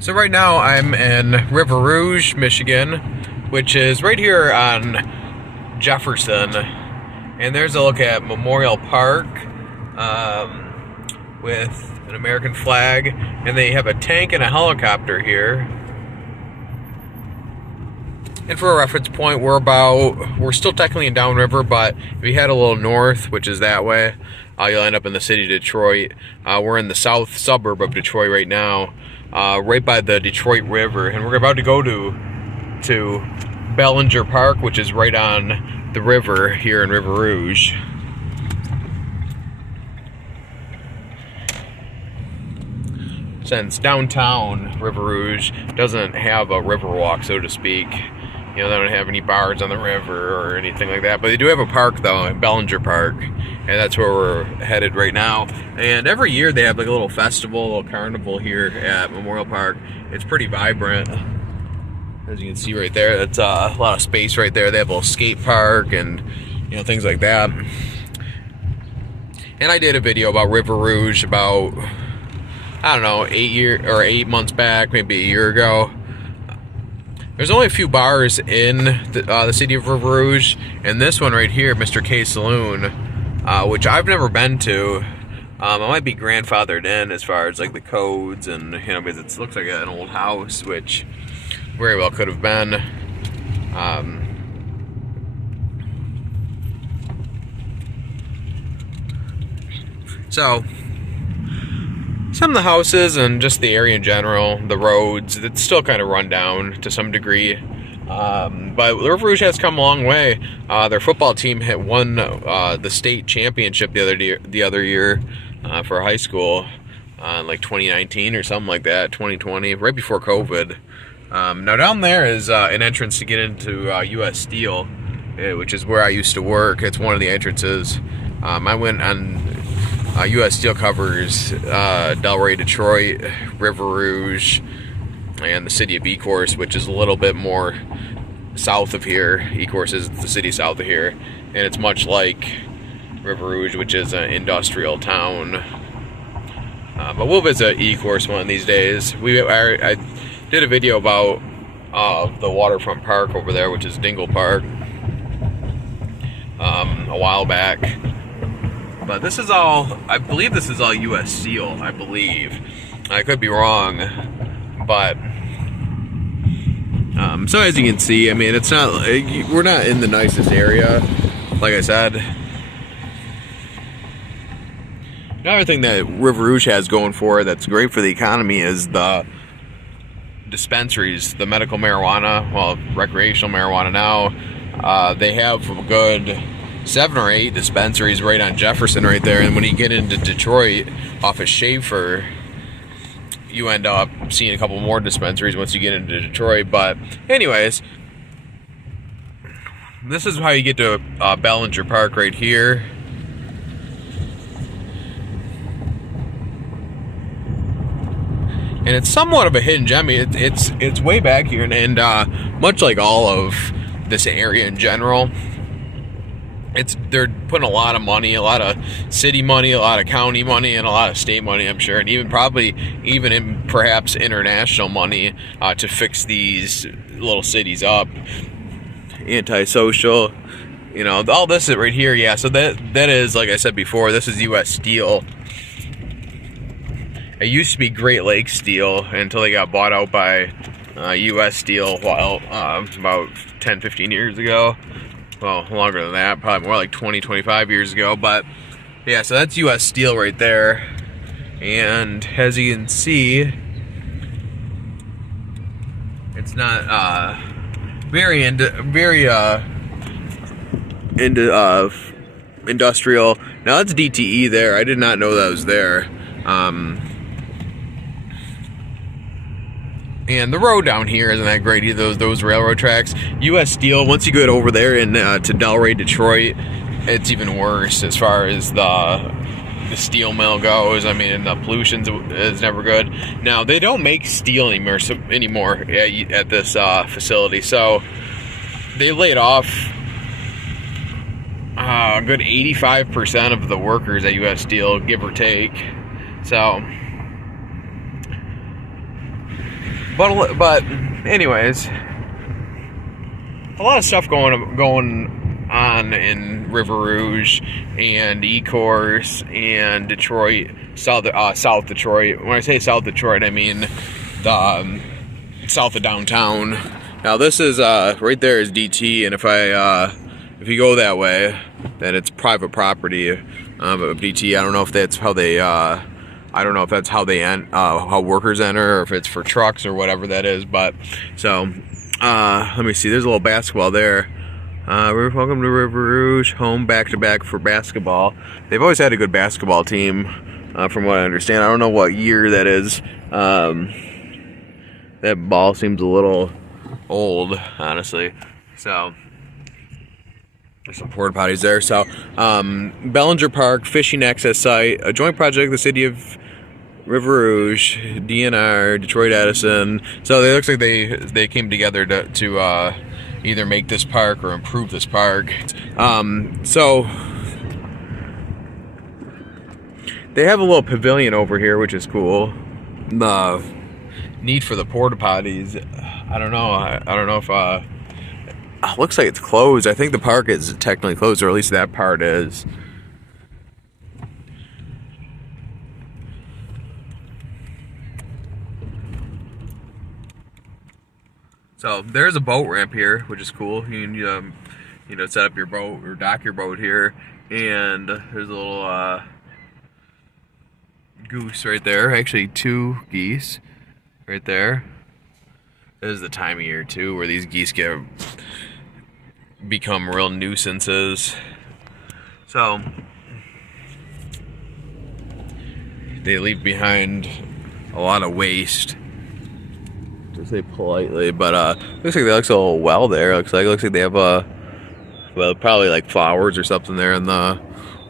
So right now I'm in River Rouge, Michigan, which is right here on Jefferson. And there's a look at Memorial Park with an American flag. And they have a tank and a helicopter here. And for a reference point, we're still technically in downriver, but if you head a little north, which is that way, you'll end up in the city of Detroit. We're in the south suburb of Detroit right now, right by the Detroit River, and we're about to go to Belanger Park, which is right on the river here in River Rouge. Since downtown River Rouge doesn't have a river walk, so to speak, you know, they don't have any bars on the river or anything like that. But they do have a park, though, Belanger Park. And that's where we're headed right now. And every year they have like a little festival, a little carnival here at Memorial Park. It's pretty vibrant. As you can see right there, that's a lot of space right there. They have a little skate park and, you know, things like that. And I did a video about River Rouge about, I don't know, 8 months back, maybe a year ago. There's only a few bars in the city of River Rouge, and this one right here, Mr. K Saloon, which I've never been to. I might be grandfathered in as far as like the codes, and you know, because it looks like an old house, which very well could have been. So some of the houses and just the area in general, the roads, it's still kind of run down to some degree. But River Rouge has come a long way. Their football team had won the state championship the other year for high school, like 2019 or something like that, 2020, right before COVID. Now down there is an entrance to get into U.S. Steel, which is where I used to work. It's one of the entrances. I went on U.S. Steel covers Delray, Detroit, River Rouge, and the city of Ecorse, which is a little bit more south of here. Ecorse is the city south of here, and it's much like River Rouge, which is an industrial town. But we'll visit Ecorse one of these days. I did a video about the waterfront park over there, which is Dingle Park, a while back. But this is all, I believe this is all U.S. Steel, I believe. I could be wrong, but so as you can see, I mean, it's not, we're not in the nicest area, like I said. Another thing that River Rouge has going for it that's great for the economy is the dispensaries, the medical marijuana, well, recreational marijuana now. They have a good 7 or 8 dispensaries right on Jefferson right there, and when you get into Detroit off of Schaefer, you end up seeing a couple more dispensaries once you get into Detroit. But anyways, this is how you get to Belanger Park right here. And it's somewhat of a hidden gem. It's way back here, and much like all of this area in general, they're putting a lot of money, a lot of city money, a lot of county money, and a lot of state money, I'm sure, and even perhaps international money to fix these little cities up. Antisocial, you know, all this is right here. Yeah, so that is, like I said before, this is U.S. Steel. It used to be Great Lakes Steel until they got bought out by U.S. Steel about 10, 15 years ago. Well, longer than that, probably more like 20, 25 years ago. But yeah, so that's U.S. Steel right there. And as you can see, it's not very industrial. Now that's DTE there. I did not know that was there. And the road down here isn't that great either, those railroad tracks. U.S. Steel, once you get over there and to Delray, Detroit, it's even worse as far as the steel mill goes. I mean, the pollution is never good. Now, they don't make steel anymore at this facility, so they laid off a good 85% of the workers at U.S. Steel, give or take. So But anyways, a lot of stuff going on in River Rouge and Ecorse and Detroit, South Detroit. When I say South Detroit, I mean the south of downtown. Now this is right there is DT, and if you go that way, then it's private property of DT. I don't know if that's how they I don't know if that's how how workers enter, or if it's for trucks or whatever that is. But so let me see. There's a little basketball there. Welcome to River Rouge, home back-to-back for basketball. They've always had a good basketball team, from what I understand. I don't know what year that is. That ball seems a little old, honestly. So there's some porta potties there. So Belanger Park, fishing access site, a joint project of the city of River Rouge, DNR, Detroit Edison. So it looks like they came together to either make this park or improve this park. So they have a little pavilion over here, which is cool. The need for the porta potties, I don't know. I don't know if looks like it's closed. I think the park is technically closed, or at least that part is. So there's a boat ramp here, which is cool. You can set up your boat or dock your boat here, and there's a little goose right there. Actually, 2 geese right there. This is the time of year too where these geese become real nuisances. So they leave behind a lot of waste, to say politely. But looks like there's a little well there. Looks like they have probably like flowers or something there in the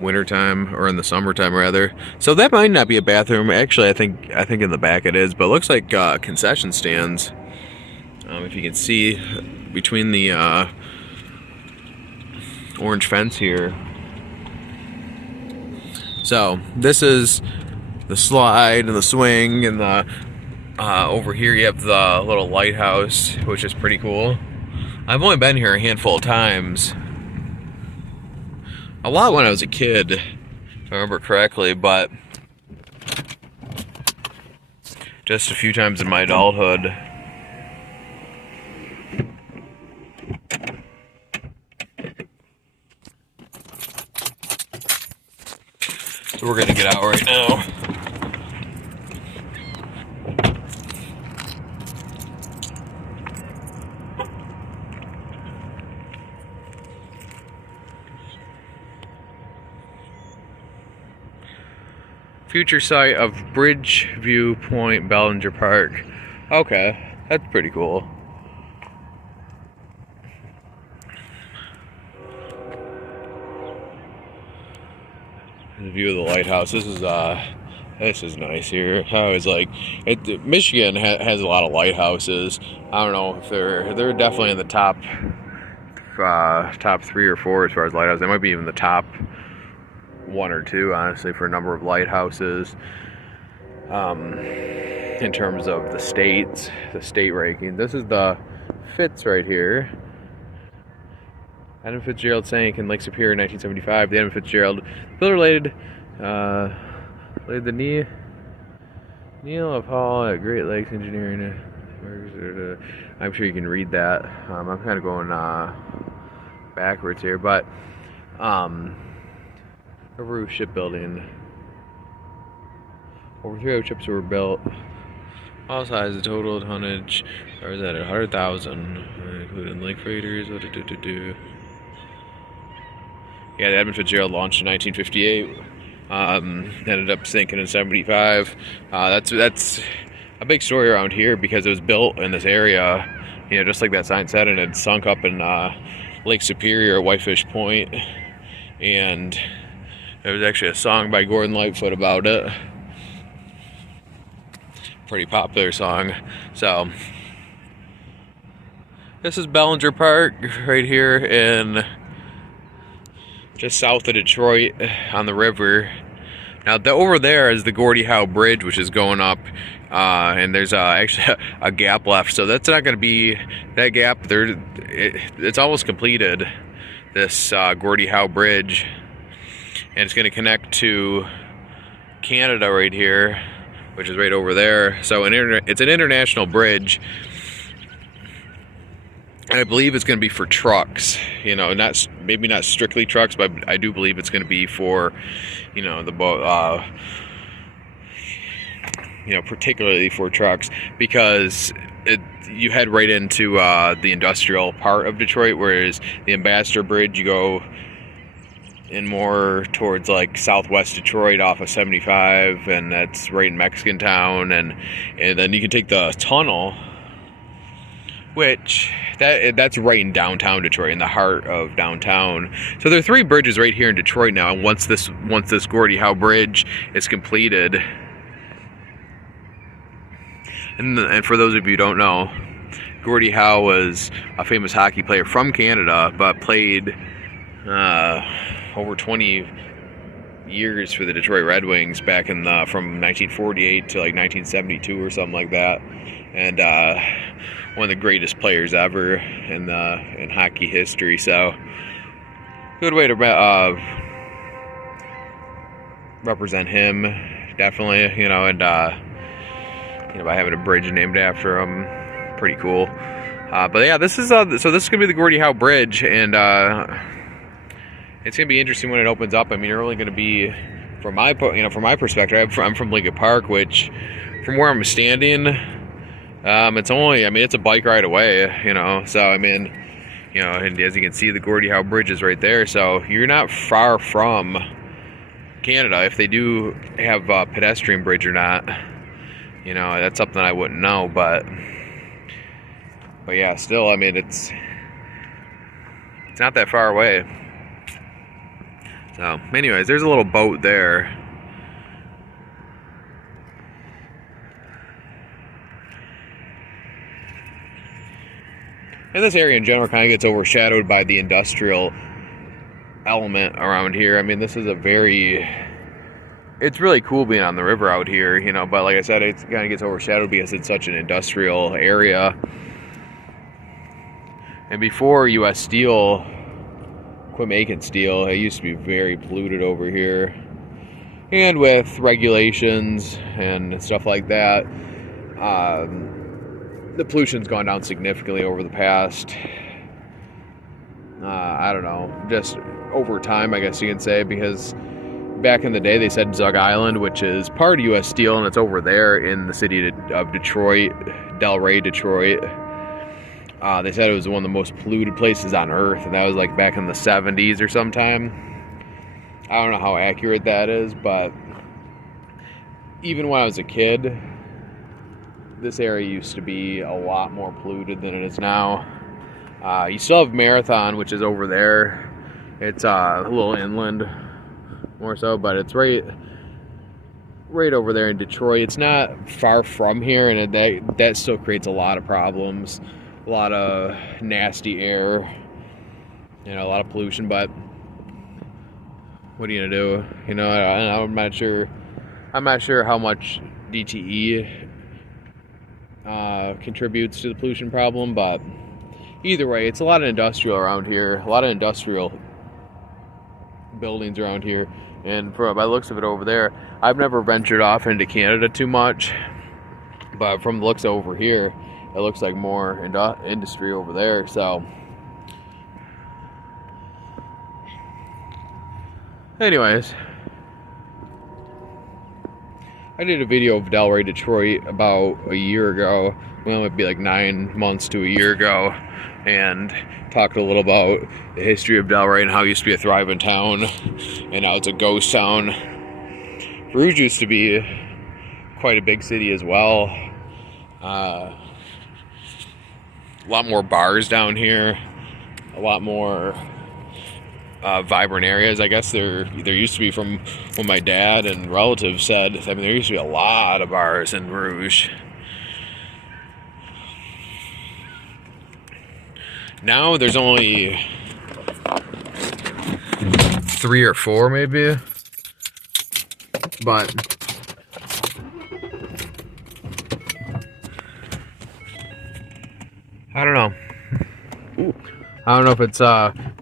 wintertime, or in the summertime rather. So that might not be a bathroom. Actually, I think in the back it is. But it looks like concession stands. If you can see between the orange fence here. So this is the slide and the swing, and the over here you have the little lighthouse, which is pretty cool. I've only been here a handful of times. A lot when I was a kid, if I remember correctly, but just a few times in my adulthood. So we're gonna get out right now. Future site of Bridgeview Point, Belanger Park. Okay, that's pretty cool. The view of the lighthouse. This is nice here. I was like, Michigan has a lot of lighthouses. I don't know if they're definitely in the top 3 or 4 as far as lighthouses. They might be even the top 1 or 2, honestly, for a number of lighthouses. In terms of the state ranking. This is the Fitz right here. Adam Fitzgerald sank in Lake Superior in 1975. The Adam Fitzgerald builder laid the Neil of Hall at Great Lakes Engineering. I'm sure you can read that. I'm kind of going backwards here, but River Shipbuilding. Over 300 ships were built. All sizes, total tonnage, or is that 100,000, including lake freighters? Yeah, the Edmund Fitzgerald launched in 1958. Ended up sinking in 75. That's a big story around here because it was built in this area, just like that sign said, and it sunk up in Lake Superior, Whitefish Point, and there was actually a song by Gordon Lightfoot about it. Pretty popular song. So this is Belanger Park right here in just south of Detroit on the river. Now, over there is the Gordie Howe Bridge, which is going up, and there's actually a gap left. So that's not going to be that gap. It's almost completed, this Gordie Howe Bridge, and it's going to connect to Canada right here, which is right over there. So it's an international bridge. And I believe it's going to be for trucks, you know, maybe not strictly trucks, but I do believe it's going to be for, you know, particularly for trucks, because you head right into the industrial part of Detroit, whereas the Ambassador Bridge, you go in more towards like southwest Detroit off of 75, and that's right in Mexican Town, and then you can take the tunnel, which that's right in downtown Detroit, in the heart of downtown. So there are 3 bridges right here in Detroit now, and once this Gordie Howe Bridge is completed, and for those of you who don't know, Gordie Howe was a famous hockey player from Canada, but played over 20 years for the Detroit Red Wings back in from 1948 to like 1972 or something like that, and one of the greatest players ever in hockey history. So good way to represent him, definitely, you know, and by having a bridge named after him, pretty cool. But yeah, this is so this is gonna be the Gordie Howe Bridge, and it's gonna be interesting when it opens up. I mean, you're only gonna be, from my perspective, I'm from Belanger Park, which from where I'm standing, it's only, I mean, it's a bike ride away, you know. So I mean, you know, and as you can see, the Gordie Howe Bridge is right there. So you're not far from Canada. If they do have a pedestrian bridge or not, you know, that's something I wouldn't know. But yeah, still, I mean, it's not that far away. So anyways, there's a little boat there. And this area in general kind of gets overshadowed by the industrial element around here. I mean, this is it's really cool being on the river out here, you know, but like I said, it kind of gets overshadowed because it's such an industrial area. And before U.S. Steel quit making steel, it used to be very polluted over here. And with regulations and stuff like that, the pollution's gone down significantly over the past, I don't know, just over time, I guess you can say, because back in the day they said Zug Island, which is part of U.S. Steel, and it's over there in the city of Detroit, Delray, Detroit. They said it was one of the most polluted places on earth, and that was like back in the 70s or sometime. I don't know how accurate that is, but even when I was a kid, this area used to be a lot more polluted than it is now. You still have Marathon, which is over there. It's a little inland, more so, but it's right over there in Detroit. It's not far from here, and that still creates a lot of problems, a lot of nasty air, you know, a lot of pollution. But what are you gonna do? You know, I'm not sure how much DTE contributes to the pollution problem, but either way, it's a lot of industrial around here, a lot of industrial buildings around here. And by the looks of it over there, I've never ventured off into Canada too much, but from the looks over here, it looks like more industry over there. So anyways, I did a video of Delray, Detroit about a year ago. Well, it would be like 9 months to a year ago, and talked a little about the history of Delray and how it used to be a thriving town, and now it's a ghost town. Bruges used to be quite a big city as well. A lot more bars down here, a lot more vibrant areas. I guess there used to be, from what my dad and relatives said, I mean, there used to be a lot of bars in Bruges. Now there's only 3 or 4 maybe, But I don't know. I don't know if it's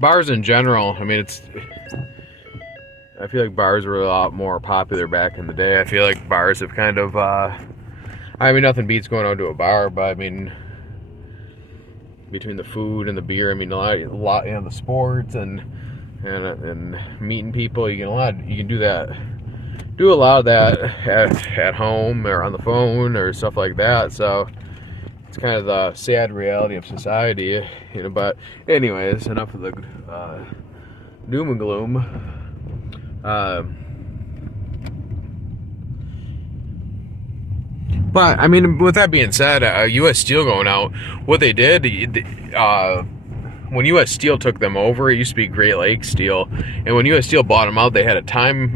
bars in general. I mean, I feel like bars were a lot more popular back in the day. I feel like bars have kind of I mean, nothing beats going out to a bar, but I mean, between the food and the beer, I mean, a lot, you know, the sports and meeting people, you can do a lot of that at home or on the phone or stuff like that. So it's kind of the sad reality of society, you know. But anyways, enough of the doom and gloom. But I mean, with that being said, U.S. Steel going out, what they did, when U.S. Steel took them over, it used to be Great Lakes Steel, and when U.S. Steel bought them out, they had a time,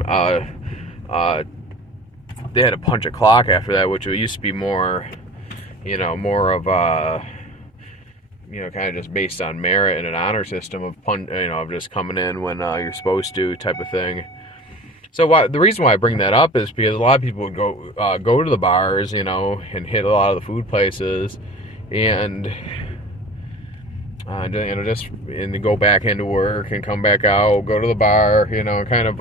they had a punch a clock after that, which used to be more, you know, more of you know, kind of just based on merit and an honor system of of just coming in when you're supposed to type of thing. So the reason why I bring that up is because a lot of people would go to the bars, you know, and hit a lot of the food places, and you know, just and go back into work and come back out, go to the bar, you know, kind of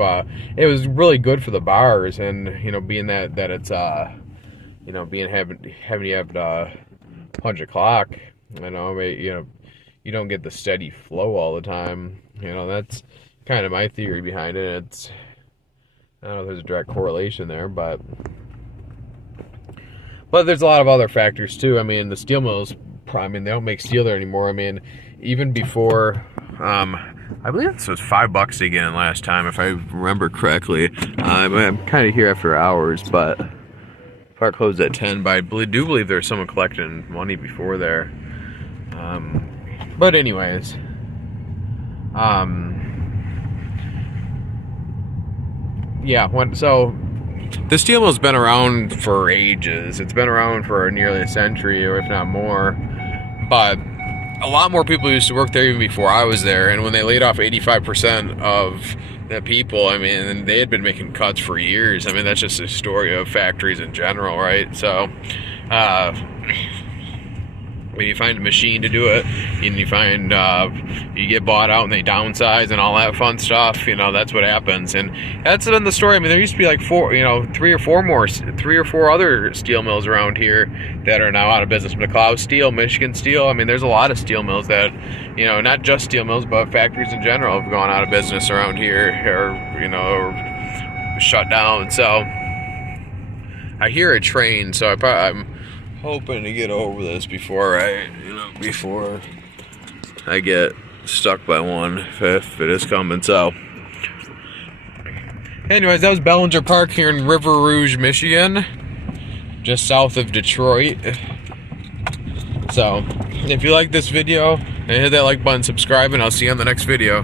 it was really good for the bars, and you know, being that it's you know, having you have punch a clock, you know, you don't get the steady flow all the time, you know. That's kind of my theory behind it. I don't know if there's a direct correlation there, but there's a lot of other factors too. I mean, the steel mills, I mean, they don't make steel there anymore. I mean, even before, I believe this was $5 again last time, if I remember correctly. I'm kind of here after hours, but park closed at 10. But I do believe there's someone collecting money before there. But anyways, yeah, so the steel mill's been around for ages. It's been around for nearly a century, or if not more. But a lot more people used to work there even before I was there. And when they laid off 85% of the people, I mean, they had been making cuts for years. I mean, that's just a story of factories in general, right? So, when you find a machine to do it, and you find you get bought out and they downsize and all that fun stuff, you know, that's what happens. And that's been the story. I mean, there used to be like three or four other steel mills around here that are now out of business. McLeod Steel, Michigan Steel. I mean, there's a lot of steel mills that, you know, not just steel mills, but factories in general have gone out of business around here, or, you know, or shut down. So I hear a train, so I'm hoping to get over this before I get stuck by one, if it is coming. So anyways, that was Belanger Park here in River Rouge, Michigan, just south of Detroit. So if you like this video, hit that like button, subscribe, and I'll see you on the next video.